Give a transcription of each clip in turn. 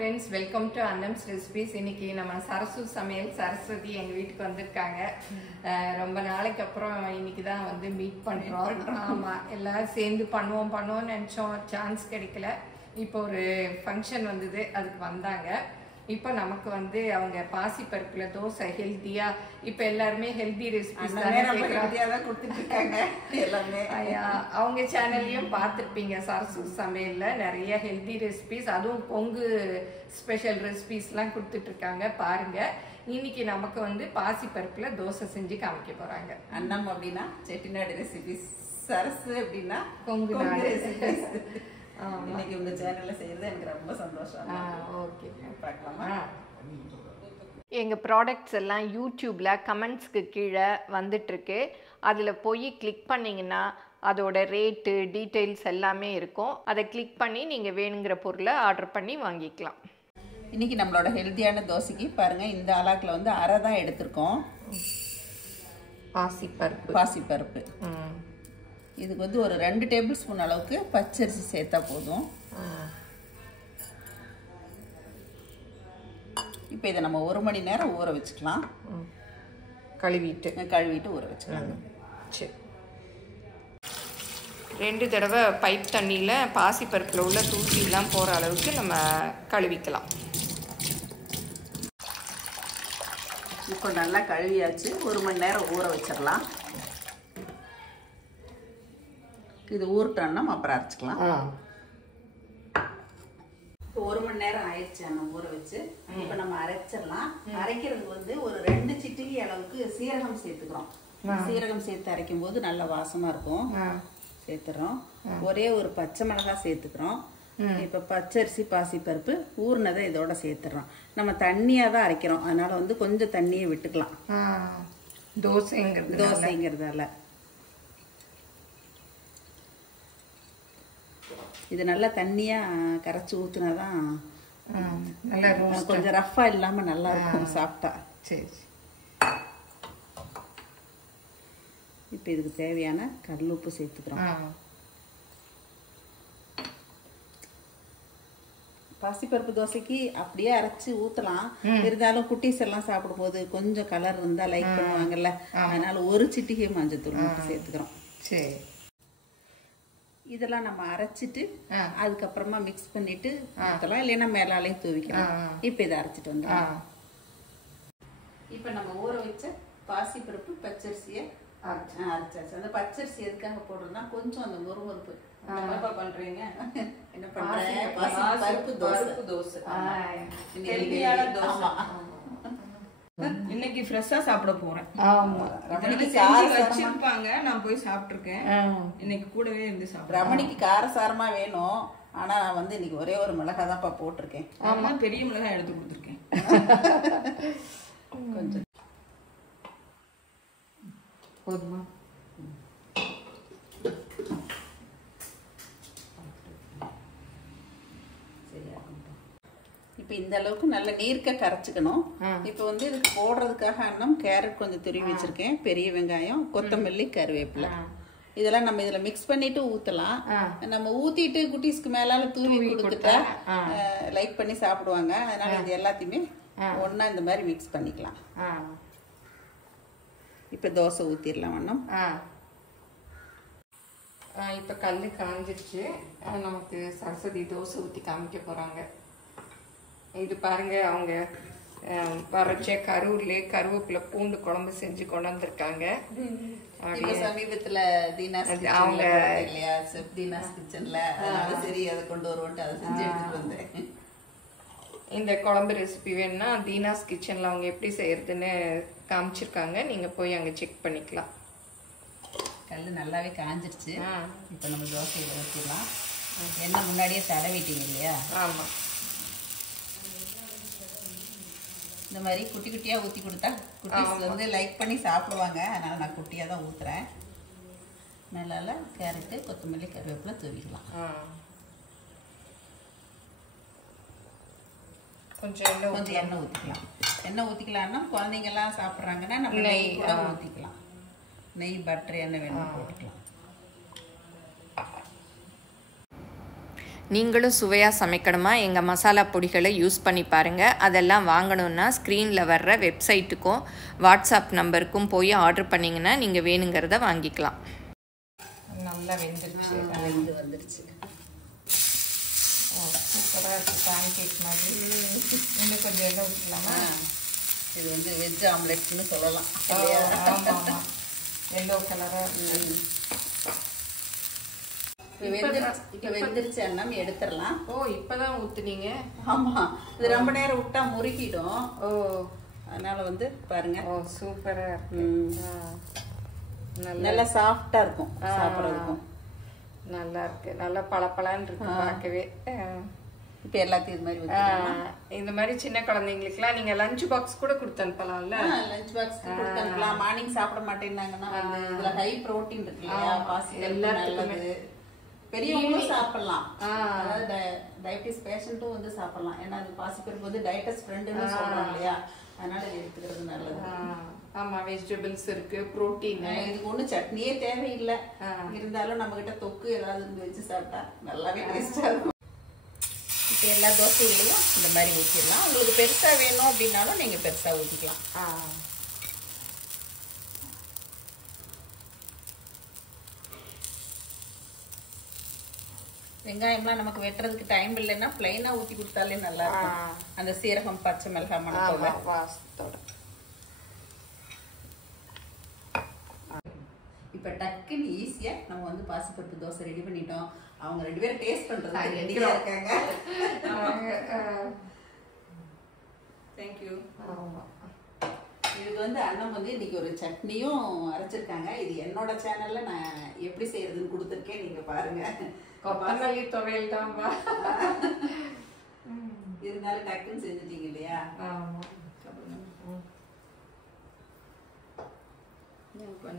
friends, welcome to Annam's Recipes. இன்னைக்கு நம்ம சரசு சமையல் சரஸ்வதி எங்க வீட்டுக்கு வந்திருக்காங்க. ரொம்ப நாளைக்கு அப்புறம் இன்னைக்கு தான் வந்து மீட் பண்றோம். ஆமா, எல்லாரும் சேர்ந்து பண்ணுவோம்னு நினைச்சோம், சான்ஸ் கிடைக்கல. இப்போ ஒரு ஃபங்க்ஷன் வந்தது, அதுக்கு வந்தாங்க. இப்போ நமக்கு வந்து அவங்க பாசி பருப்புல தோசை ஹெல்த்தியா, இப்போ எல்லாருமே ஹெல்தி ரெசிபிஸ் தான் கொடுத்துட்டு இருக்காங்க எல்லாமே. அவங்க சேனல்லையும் பார்த்துருப்பீங்க, சரசு சமையல்ல நிறைய ஹெல்தி ரெசிபிஸ், அதுவும் பொங்கு ஸ்பெஷல் ரெசிபிஸ்லாம் கொடுத்துட்டு இருக்காங்க. பாருங்க, இன்னைக்கு நமக்கு வந்து பாசி பருப்புல தோசை செஞ்சு காமிக்க போறாங்க. அன்னம் அப்படின்னா செட்டிநாடு ரெசிபிஸ், சரசு அப்படின்னா பொங்கு ரெசிபிஸ். இன்னைக்கு உங்க சேனல்ல செய்யறது எனக்கு ரொம்ப சந்தோஷம். ஓகே, பார்க்கலாமா? எங்கள் ப்ராடக்ட்ஸ் எல்லாம் யூடியூப்பில் கமெண்ட்ஸ்க்கு கீழே வந்துட்டுருக்கு. அதில் போய் கிளிக் பண்ணிங்கன்னா அதோட ரேட்டு டீட்டெயில்ஸ் எல்லாமே இருக்கும். அதை கிளிக் பண்ணி நீங்கள் வேணுங்கிற பொருளை ஆர்டர் பண்ணி வாங்கிக்கலாம். இன்னைக்கு நம்மளோட ஹெல்த்தியான தோசைக்கு பாருங்க, இந்த அலாக்கில் வந்து அரை தான் எடுத்திருக்கோம் பாசிப்பருப்பு. இதுக்கு வந்து ஒரு 2 டேபிள் ஸ்பூன் அளவுக்கு பச்சரிசி சேர்த்தா போதும். இப்போ இதை நம்ம 1 மணி நேரம் ஊற வச்சுக்கலாம். கழுவிட்டு ஊற வச்சுக்கலாம். சரி, 2 தடவை பைப் தண்ணியில் பாசிப்பருப்பில் உள்ள தூசிலாம் போகிற அளவுக்கு நம்ம கழுவிக்கலாம். இப்போ நல்லா கழுவியாச்சு, 1 மணி நேரம் ஊற வச்சிடலாம். இது ஊறட்டோம்னா அப்புறம் அரைச்சிக்கலாம். இப்போ 1 மணி நேரம் ஆயிடுச்சு நம்ம ஊற வச்சு. இப்போ நம்ம அரைச்சிடலாம். அரைக்கிறதுக்கு வந்து ஒரு 2 சிட்டிகை அளவுக்கு சீரகம் சேர்த்துக்கிறோம். சீரகம் சேர்த்து அரைக்கும் போது நல்ல வாசமா இருக்கும். சேர்த்துறோம். ஒரே ஒரு பச்சை மிளகாய் சேர்த்துக்கிறோம். இப்போ பச்சரிசி பாசிப்பருப்பு ஊறினதை இதோட சேர்த்துறோம். நம்ம தண்ணியாக தான் அரைக்கிறோம், அதனால வந்து கொஞ்சம் தண்ணியை விட்டுக்கலாம் தோசைங்கிறதால. இது நல்லா தண்ணியாக கரைச்சி ஊற்றுனாதான் கொஞ்சம் ரஃப்பாக இல்லாமல் நல்லா இருக்கும் சாப்பிட்டா. சரி, இப்போ இதுக்கு தேவையான கடல் உப்பு சேர்த்துக்கிறோம். பாசிப்பருப்பு தோசைக்கு அப்படியே அரைச்சி ஊற்றலாம். இருந்தாலும் குட்டீஸ் எல்லாம் சாப்பிடும் போது கொஞ்சம் கலர் இருந்தால் லைக் பண்ணுவாங்கல்ல, அதனால 1 சிட்டிகை மஞ்சத்தூள் மட்டும் சேர்த்துக்கிறோம். சரி, இதெல்லாம் நம்ம அரைச்சிட்டு அதுக்கப்புறமா மிக்ஸ் பண்ணிட்டு ஊற்றலாம், இல்லைன்னா மேலாலையும் தூவிக்கலாம். இப்போ இதை அரைச்சிட்டு வந்தோம். இப்போ நம்ம ஊற வச்ச பாசிப்பருப்பு பச்சரிசியை அரைச்சாச்சு. அந்த பச்சரிசி எதுக்காக போடுறோம்னா கொஞ்சம் அந்த முறுமுறுப்பு. பண்றீங்க என்ன பண்றேன், பருப்பு தோசை. இன்னைக்கு ஃப்ரெஷ்ஷா சாப்பிட போறேன். ஆமா, வச்சிருப்பாங்க, நான் போய் சாப்பிட்டுருக்கேன். இன்னைக்கு கூடவே இருந்து சாப்பிடுறேன். ரமணிக்கு காரசாரமா வேணும், ஆனா நான் வந்து இன்னைக்கு ஒரே ஒரு மிளகாய் தான் போட்டிருக்கேன். ஆமா, பெரிய மிளகாய் எடுத்து கொடுத்துருக்கேன். கொஞ்சம் போதுமா? இப்போ இந்த அளவுக்கு நல்ல நீர்க்க கரைச்சிக்கணும். இப்போ வந்து இதுக்கு போடுறதுக்காக அன்னம் கேரட் கொஞ்சம் துருவி வச்சிருக்கேன், பெரிய வெங்காயம், கொத்தமல்லி, கருவேப்பிலை. இதெல்லாம் நம்ம இதுல மிக்ஸ் பண்ணிட்டு ஊத்தலாம். நம்ம ஊத்திட்டு குட்டீஸ்க்கு மேலால தூவி கொடுத்துட்டா லைக் பண்ணி சாப்பிடுவாங்க. அதனால இது எல்லாத்தையுமே ஒண்ணா இந்த மாதிரி மிக்ஸ் பண்ணிக்கலாம். இப்போ தோசை ஊத்திடலாம். அன்னம் இப்போ கல் காஞ்சிருச்சு. நமக்கு சரஸ்வதி தோசை ஊற்றி காமிக்க போகிறாங்க. இது பாருங்க, அவங்க வரைச்ச கரூர்லேயே கருவேப்பிலை பூண்டு குழம்பு செஞ்சு கொண்டு வந்திருக்காங்க. சமீபத்துல அவங்க இல்லையா, செஃப் தீனாஸ் கிச்சன்ல, சரி அதை கொண்டு வருவோன்ட்டு அதை செஞ்சு எடுத்துட்டு வந்தேன். இந்த குழம்பு ரெசிபி வேணும்னா தீனாஸ் கிச்சன்ல அவங்க எப்படி செய்யறதுன்னு காமிச்சிருக்காங்க, நீங்க போய் அங்க செக் பண்ணிக்கலாம். கல் நல்லாவே காஞ்சிருச்சு. இப்போ நம்ம தோசையில் ஊற்றிடலாம். எண்ணெய் முன்னாடியே தடவிட்டீங்க இல்லையா? ஆமாம். இந்த மாதிரி குட்டி குட்டியாக ஊற்றி கொடுத்தா குட்டீஸ் வந்து லைக் பண்ணி சாப்பிடுவாங்க. அதனால் நான் குட்டியாக தான் ஊற்றுறேன். நல்லா கேரட்டு, கொத்தமல்லி, கருவேப்பிலை தூவிக்கலாம். கொஞ்சம் எண்ணெய் ஊற்றிக்கலாம். எண்ணெய் ஊற்றிக்கலாம்னா குழந்தைங்கெல்லாம் சாப்பிட்றாங்கன்னா நம்ம நெய் கூட ஊற்றிக்கலாம். நெய், பட்டர், எண்ணெய் வேணும் போட்டுக்கலாம். நீங்களும் சுவையாக சமைக்கணுமா எங்கள் மசாலா பொடிகளை யூஸ் பண்ணி பாருங்கள். அதெல்லாம் வாங்கணுன்னா ஸ்க்ரீனில் வர்ற வெப்சைட்டுக்கும் வாட்ஸ்அப் நம்பருக்கும் போய் ஆர்டர் பண்ணிங்கன்னா நீங்கள் வேணுங்கிறத வாங்கிக்கலாம். நல்லா வெந்துருச்சு. வெந்து வந்துருச்சு. சூப்பராக இருக்குது. பேன் கேக் மாதிரி. இன்னும் கொஞ்சம் எண்ணெய் ஊற்றலாமா? இது வந்து வெஜ் ஆம்லெட்னு சொல்லலாம். ஆமாம் ஆமாம். எல்லோ கலராக இப்போ வெந்துருச்சு அண்ணம், எடுத்துடலாம். ஓ இப்போதான் ஊற்றுனீங்க? ஆமாம், இது ரொம்ப நேரம் விட்டா முறுக்கிடும். ஓ அதனால வந்து பாருங்க. ஓ சூப்பராக இருக்கு. நல்லா சாஃப்டா இருக்கும் சாப்பிட்றதுக்கும். நல்லா இருக்கு. நல்லா பளபளன்னு இருக்கு பார்க்கவே. இப்போ எல்லாத்தையும் இது மாதிரி ஊற்றிக்கலாம். இந்த மாதிரி சின்ன குழந்தைங்களுக்குலாம் நீங்க லஞ்ச் பாக்ஸ் கூட கொடுத்து அனுப்பலாம்ல? லஞ்ச் பாக்ஸ் கொடுத்து அனுப்பலாம். மார்னிங் சாப்பிட மாட்டேன்னாங்கன்னா வந்து இதுல ஹை புரோட்டீன் இருக்கு இல்லையா, பாசிப்பருப்பு நல்லது. பெரியவங்களும் சாப்பிடலாம். அதாவது டயபிட்டிஸ் பேஷண்ட்டும் வந்து சாப்பிடலாம். ஏன்னா அது பாசிப்பருப்பு வந்து டயட்டஸ் ஃப்ரெண்டுன்னு சொல்றோம் இல்லையா, அதனால இது எடுத்துக்கிறது நல்லது. ஆமா, வெஜிடபிள்ஸ் இருக்கு, புரோட்டீன். இதுக்கு ஒன்றும் சட்னியே தேவையில்லை. இருந்தாலும் நம்ம கிட்ட தொக்கு ஏதாவது வச்சு சாப்பிட்டா நல்லாவே டேஸ்டா இருக்கும். இப்போ எல்லா தோசைகளையும் இந்த மாதிரி ஊற்றிடலாம். உங்களுக்கு பெருசா வேணும் அப்படின்னாலும் நீங்க பெருசா ஊற்றிக்கலாம். வெங்காயம்லாம் நமக்கு வெட்டுறதுக்கு டைம் இல்லைன்னா பிளைனா ஊற்றி கொடுத்தாலே நல்லா இருக்கும். அந்த சீரகம் பச்சை மிளகாய் மணத்தோட. இப்போ டக்குன்னு ஈஸியா நம்ம வந்து பாசிப்பருப்பு தோசை ரெடி பண்ணிட்டோம். அவங்க 2 பேரும் டேஸ்ட் பண்றதுக்கு ரெடியா இருக்காங்க. Thank you. இதுக்கு வந்து அண்ணன் வந்து இன்னைக்கு ஒரு சட்னியும் அரைச்சிருக்காங்க. இது என்னோட சேனல்ல நான் எப்படி செய்யறதுன்னு கொடுத்துருக்கேன், நீங்க பாருங்க. கொத்தமல்லி துவையல் தான்பா. இருந்தாலும் டக்குன்னு செஞ்சுட்டீங்க இல்லையா?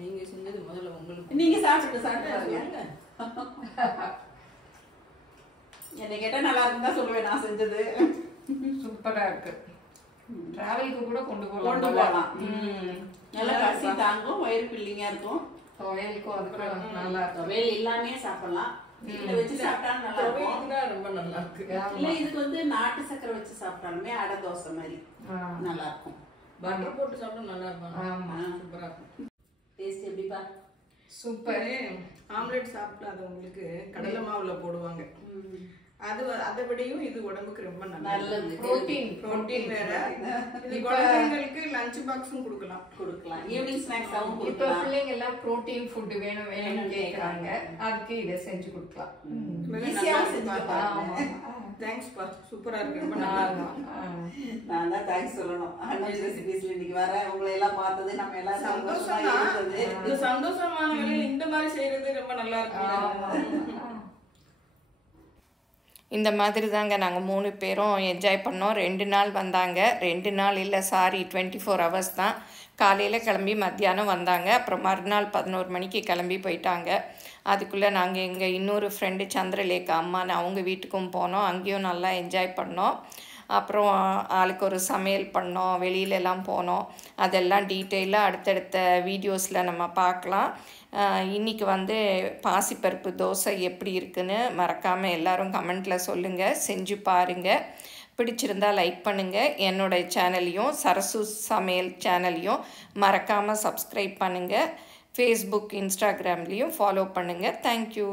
நீங்க செஞ்சது முதல்ல உங்களுக்கு. நீங்க சாப்பிட்டு பாருங்க. என்னை கேட்டா நல்லா இருந்தா சொல்லுவேன் நான் செஞ்சது. சூப்பரா இருக்கு. டிராவலுக்கு கூட கொண்டு போகலாம். நல்லா பசி தாங்கும், வயிறு பில்லிங்கா இருக்கும். துவையலுக்கும் அதுக்கு நல்லா இருக்கும். துவையல் இல்லாமே சாப்பிடலாம். வீட்டுல வச்சு சாப்பிட்டாலும் நல்லா இருக்கும். ரொம்ப நல்லா இருக்கு. இல்ல இதுக்கு வந்து நாட்டு சக்கரை வச்சு சாப்பிட்டாலுமே அடை தோசை மாதிரி நல்லா இருக்கும். பட்டர் போட்டு சாப்பிட்டா நல்லா இருக்கும். ஆமா, சூப்பரா இருக்கும். டேஸ்ட் எப்படிப்பா? சூப்பர். ஆம்லெட் சாப்பிடாதவங்களுக்கு கடலை மாவுல போடுவாங்க. அதை விடையும் இது உடம்புக்கு ரொம்ப நல்லது. புரோட்டீன் வேற. இது குழந்தைங்களுக்கு லஞ்ச் பாக்ஸும் கொடுக்கலாம். ஈவினிங் ஸ்நாக்ஸாவும் இப்ப கொடுக்கலாம். பிள்ளைங்க எல்லாம் புரோட்டீன் ஃபுட் வேணும்னு கேக்குறாங்க. அதுக்கு இதை செஞ்சு கொடுக்கலாம். ஈஸியாவும் செஞ்சுக்கலாம். தேங்க்ஸ் பா, சூப்பரா இருக்கு. ரொம்ப நல்லா இருக்கு. நான் தான் தேங்க்ஸ் சொல்லணும். அண்ணன் ரெசிபிஸ்ல இன்னைக்கு வர உங்களை எல்லாம் பார்த்தது நம்ம எல்லாம் சந்தோஷமா இருந்தது. இது சந்தோஷமான வேலையில இந்த மாதிரி செய்யறது ரொம்ப நல்லா இருக்கு. இந்த மாதிரி தாங்க நாங்கள் 3 பேரும் என்ஜாய் பண்ணோம். 2 நாள் வந்தாங்க. 2 நாள் இல்லை, சாரி 24 hours தான். காலையில் கிளம்பி மத்தியானம் வந்தாங்க. அப்புறம் மறுநாள் 11 மணிக்கு கிளம்பி போயிட்டாங்க. அதுக்குள்ளே நாங்கள் எங்கள் இன்னொரு ஃப்ரெண்டு சந்திரலேகா அம்மான்னு அவங்க வீட்டுக்கும் போனோம். அங்கேயும் நல்லா என்ஜாய் பண்ணோம். அப்புறம் ஆளுக்கு ஒரு சமையல் பண்ணோம், வெளியிலலாம் போனோம். அதெல்லாம் டீட்டெயிலாக அடுத்தடுத்த வீடியோஸில் நம்ம பார்க்கலாம். இன்றைக்கி வந்து பாசிப்பருப்பு தோசை எப்படி இருக்குன்னு மறக்காமல் எல்லோரும் கமெண்ட்டில் சொல்லுங்கள். செஞ்சு பாருங்கள். பிடிச்சிருந்தால் லைக் பண்ணுங்கள். என்னோடய சேனலையும் சரசு சமையல் சேனலையும் மறக்காமல் சப்ஸ்கிரைப் பண்ணுங்கள். ஃபேஸ்புக், இன்ஸ்டாகிராம்லேயும் ஃபாலோ பண்ணுங்கள். தேங்க்யூ.